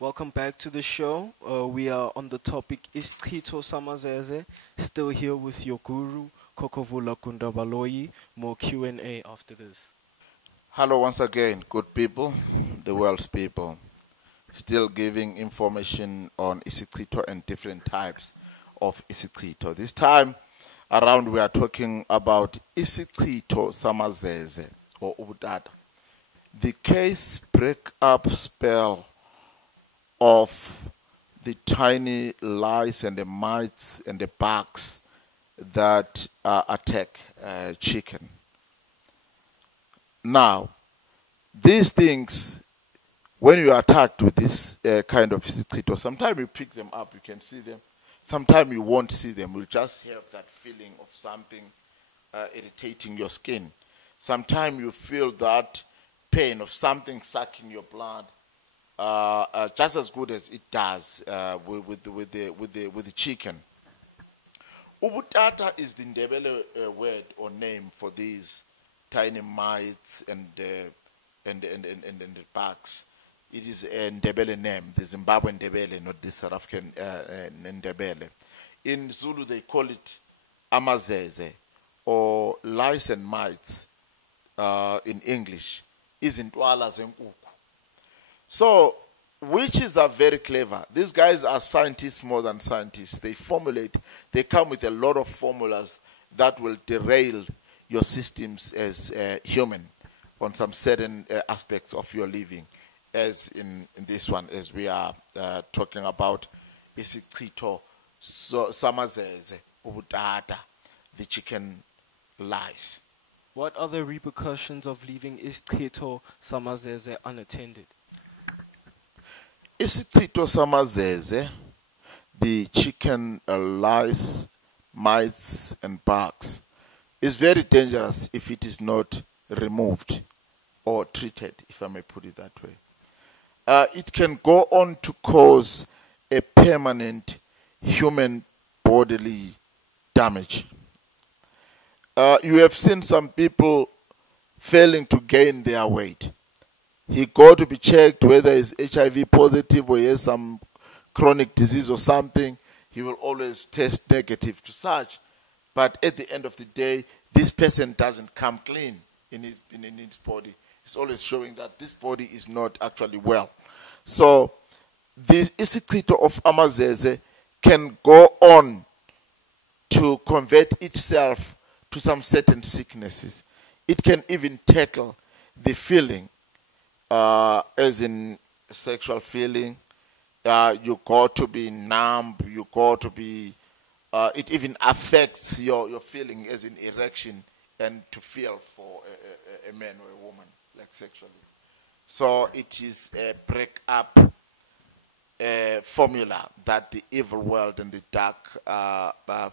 Welcome back to the show. We are on the topic Isichitho Samazeze. Still here with your guru, Kokovula Kundabaloyi. More Q&A after this. Hello once again, good people, the world's people. Still giving information on Isichitho and different types of Isichitho. This time around we are talking about Isichitho Samazeze or Ubutata. The case breakup spell of the tiny lice and the mites and the bugs that attack chicken. Now, these things, when you are attacked with this kind of Isichitho, sometimes you pick them up, you can see them. Sometimes you won't see them. You'll just have that feeling of something irritating your skin. Sometimes you feel that pain of something sucking your blood, just as good as it does with the chicken. Ubutata is the Ndebele word or name for these tiny mites and the bugs. It is a Ndebele name, the Zimbabwean Ndebele, not the South African Ndebele. In Zulu, they call it Amazeze, or lice and mites in English. Izintwala zenkuku. So, witches are very clever. These guys are scientists more than scientists. They formulate, they come with a lot of formulas that will derail your systems as human on some certain aspects of your living, as in this one, as we are talking about Isichitho Samazeze, Ubutata, the chicken lice. What are the repercussions of leaving Isichitho Samazeze unattended? Isichitho Samazeze, the chicken lice, mites, and bugs, is very dangerous if it is not removed or treated, if I may put it that way. It can go on to cause a permanent human bodily damage. You have seen some people failing to gain their weight. He go to be checked whether he's HIV positive or he has some chronic disease or something. He will always test negative to such. But at the end of the day, this person doesn't come clean in his body. It's always showing that this body is not actually well. So the Isichitho of Amazeze can go on to convert itself to some certain sicknesses. It can even tackle the feeling, as in sexual feeling. You go to be numb, you go to be, it even affects your feeling as in erection and to feel for a man or a woman, like sexually. So it is a breakup formula that the evil world and the dark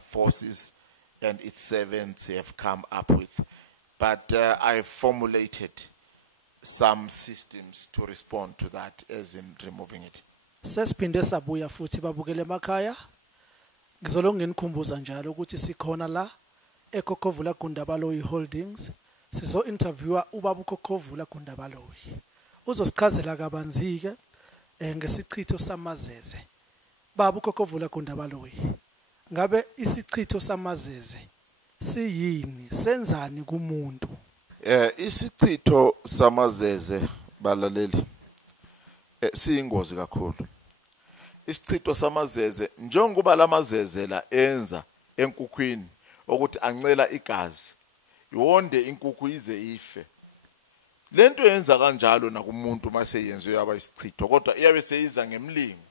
forces and its servants have come up with. But I formulated some systems to respond to that, as in removing it. Sesiphinde sabuya futhi babukele emakhaya. Ngizolonge nginikhumbuza njalo ukuthi sikhona la eKokovula Kundabaloyi Holdings. Sizo interviewer ubaba uKokovula Kundabaloyi. Uzosichazela kabanzi ke ngesichitho samazeze. Baba uKokovula Kundabaloyi. Ngabe isichitho samazeze siyini, senzani kumuntu? Isichitho samazeze balaleli siyingozi kakhulu. Isichitho samazeze njengoba lamazeze la enza enkukhwini ukuthi ancela igazi, yonde inkukhu ize ife. Lento yenza kanjalo nakumuntu mase yenziwe yaba isichitho, kodwa iyabe seyiza ngemlingo.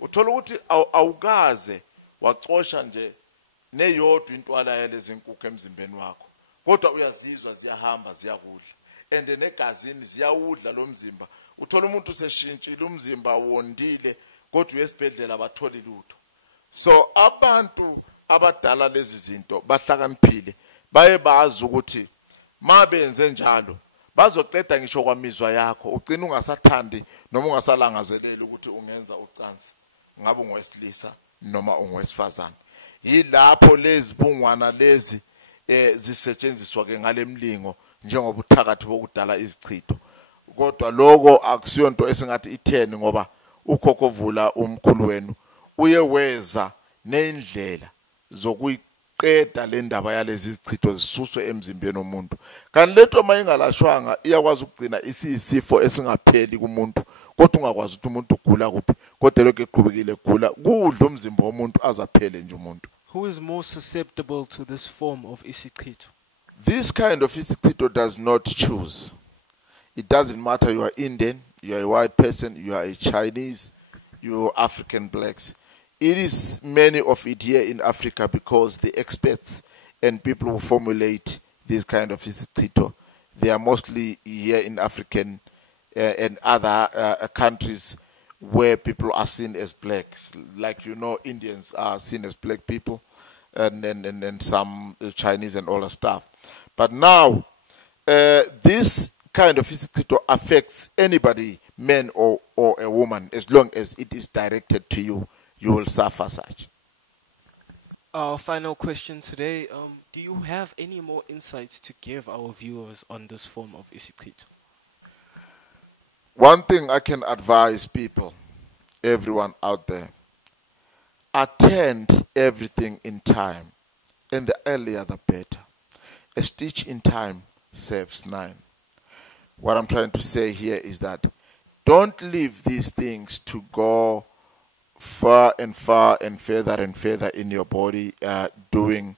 Uthola ukuthi awukaze wacosha nje neyodwa intwala yalezi nkukhu emzimbeni wakho, kodwa uyazizwa ziyahamba ziyakudla, and negazini ziyawudla lo mzimba. Uthola umuntu seshintshile umzimba wondile, kodwa uyesibhedlela abatholi lutho. So abantu abadala lezi zinto bahlakaniphile, baye bazi ukuthi mabenze njalo bazoqeda ngisho kwamizwa yakho, ugcina ungasathandi noma ungasalangazeleli ukuthi ungenza ucansi, ngabe ungowesilisa noma ungowesifazane. Yilapho lezi bungwana lezi zisetshenziswa ke ngalemlingo njengoba uthakathi bokudala izichitho. Kodwa lokho akusiyonto esingathi itheni, ngoba ukhokovula umkhulu wenu uyeweza neindlela zokuyiqeda le ndaba yalezi izichitho zisuswe emzimbeni womuntu. Kanti leto mayingalashwanga iyakwazi ukugcina isiyisifo esingapheli kumuntu, kodwa ungakwazi ukuthi umuntu ugula kuphi, kodwa lokho eqhubekile gula kudla umzimba womuntu azaphele nje umuntu. Who is more susceptible to this form of isichitho? This kind of isichitho does not choose. It doesn't matter you are Indian, you are a white person, you are a Chinese, you are African blacks. It is many of it here in Africa because the experts and people who formulate this kind of isichitho, they are mostly here in African and other countries where people are seen as blacks. Like, you know, Indians are seen as black people and some Chinese and all that stuff. But now, this kind of isichitho affects anybody, man or a woman, as long as it is directed to you, you will suffer such. Our final question today, do you have any more insights to give our viewers on this form of isichitho? One thing I can advise people, everyone out there, attend everything in time, and the earlier the better. A stitch in time saves 9. What I'm trying to say here is that don't leave these things to go far and further in your body, doing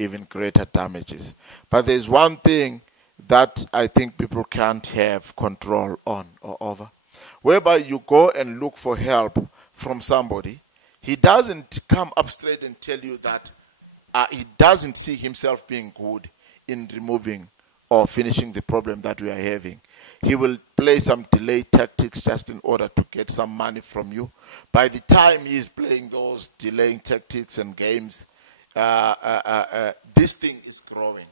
even greater damages. But there's one thing that I think people can't have control on or over, whereby you go and look for help from somebody. He doesn't come up straight and tell you that he doesn't see himself being good in removing or finishing the problem that we are having. He will play some delay tactics just in order to get some money from you. By the time he's playing those delaying tactics and games, this thing is growing.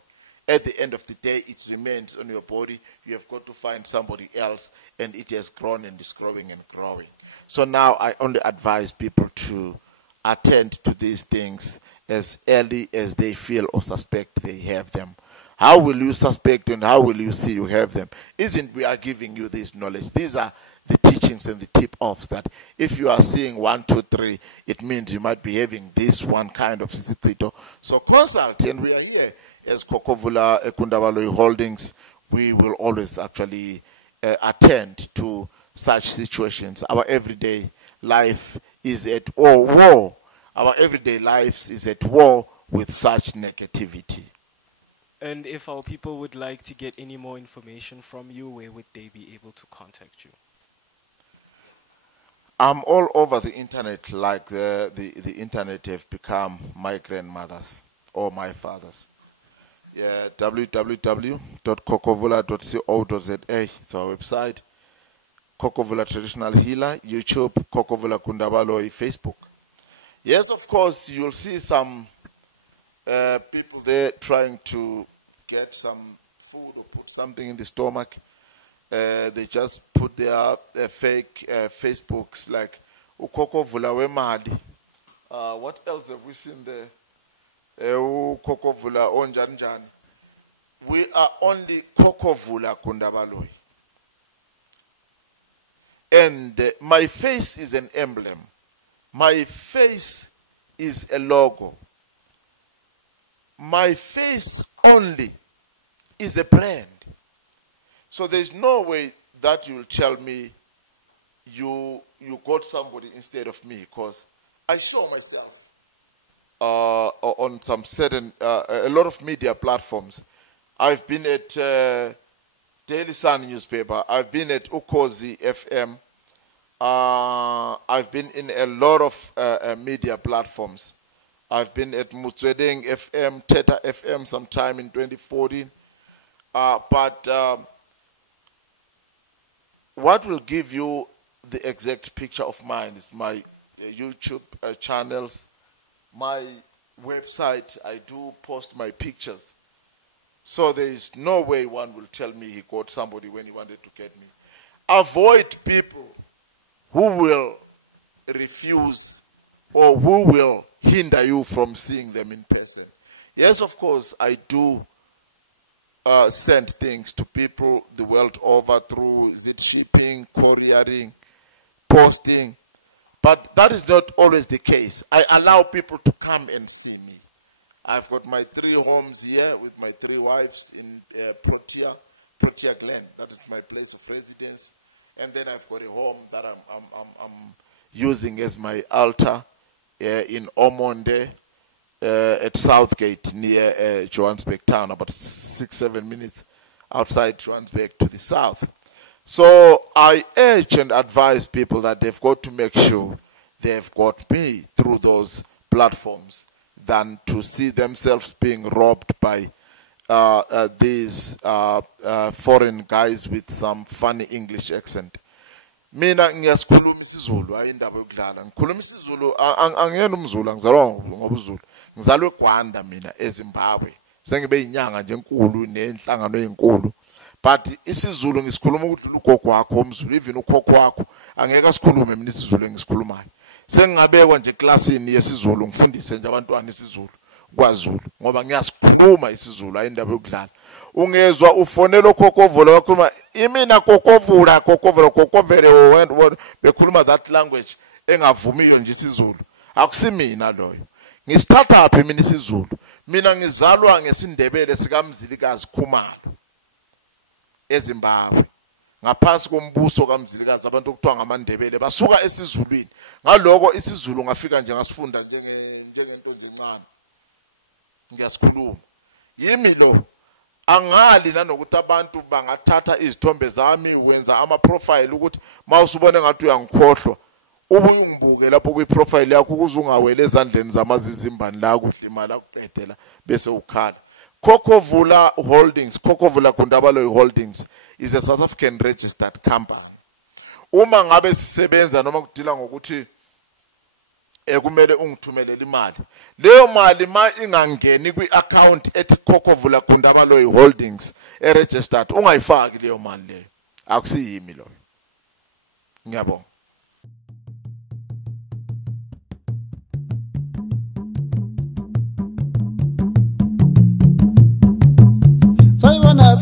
At the end of the day, it remains on your body. You have got to find somebody else, and it has grown and is growing and growing. So now I only advise people to attend to these things as early as they feel or suspect they have them. How will you suspect and how will you see you have them? Isn't we are giving you this knowledge? These are the teachings and the tip-offs that if you are seeing 1, 2, 3, it means you might be having this one kind of isichitho. So consult, and we are here as Kokovula Kundabaloyi Holdings. We will always actually attend to such situations. Our everyday life is at war. Our everyday lives is at war with such negativity. And if our people would like to get any more information from you, where would they be able to contact you? I'm all over the internet, like the internet have become my grandmothers or my fathers. Yeah, www.kokovula.co.za. It's our website. Kokovula Traditional Healer, YouTube, Kokovula Kundabaloyi, Facebook. Yes, of course, you'll see some people there trying to get some food or put something in the stomach. They just put their fake Facebooks like Ukokovula Wemadi. What else have we seen there? Ukokovula Onjanjan. We are only Kokovula Kundabaloyi. And my face is an emblem. My face is a logo. My face only is a brand. So there's no way that you'll tell me you got somebody instead of me, because I show myself on some certain, a lot of media platforms. I've been at Daily Sun newspaper. I've been at Ukozi FM. I've been in a lot of media platforms. I've been at Mutswedeng FM, Teta FM sometime in 2014. But what will give you the exact picture of mine is my YouTube channels, my website. I do post my pictures. So there is no way one will tell me he got somebody when he wanted to get me. Avoid people who will refuse or who will hinder you from seeing them in person. Yes, of course, I do send things to people the world over through shipping, couriering, posting. But that is not always the case. I allow people to come and see me. I've got my 3 homes here with my 3 wives in Protea Glen. That is my place of residence. And then I've got a home that I'm using as my altar in Omonde at Southgate near Johannesburg town, about 6-7 minutes outside Johannesburg to the south. So I urge and advise people that they've got to make sure they've got me through those platforms than to see themselves being robbed by these foreign guys with some funny English accent. Mina ngiyasikhuluma isiZulu hayi indaba yokudlala. Ngikhuluma isiZulu angiyena umZulu angizalwa ngobuZulu. Ngizalwe eGwanda mina eZimbabwe. Sengibe inyanga nje enkulu nenhlangano ezinkulu. But isiZulu ngisikhuluma ukuthi ugogo wakho omZulu even ukhokho wakho angeke asikhulume mina isiZulu engisikhulumayo. Sengingabekwa nje eklasini yesiZulu ngifundise nje abantwana isiZulu kwaZulu ngoba ngiyasikhuluma isiZulu hayi indaba yokudlala. Ungezwa ufonela ukhokhovula wakhuluma imina kokhovere wena bekhuluma that language engavumiyo nje isiZulu. Akusimina loyo. Ngisithatha phi mina isiZulu? Mina ngizalwa ngesindebele sikaMzilikazi Khumalo eZimbabwe. Ngaphansi kombuso kaMzilikazi abantu okuthiwa ngamaNdebele basuka esizulwini. Ngaloko isiZulu ngafika nje ngasifunda njengento nje encane. Ngiyasikhuluma. Yimi lo angali nanokuthi abantu bangathatha izithombe zami wenza ama profile ukuthi mawusubone ngathi uyangikhohlwa ubuye ungibuke lapho kwi profile yakho ukuze ungawele ezandleni zamazizimbani la kudla imali akuqedela bese ukhala. Kokhovula Holdings, Kokhovula Kundabaloyi Holdings is a South African registered company. Uma ngabe sisebenza noma kudila ngokuthi kumele ungithumelele imali. Leyo mali ma ingangeni kwi account ethi Kokhovula Kundabaloyi Holdings registered ungayifaki leyo mali leyo. Akusiyimi loyo. Ngiyabonga. Sayibona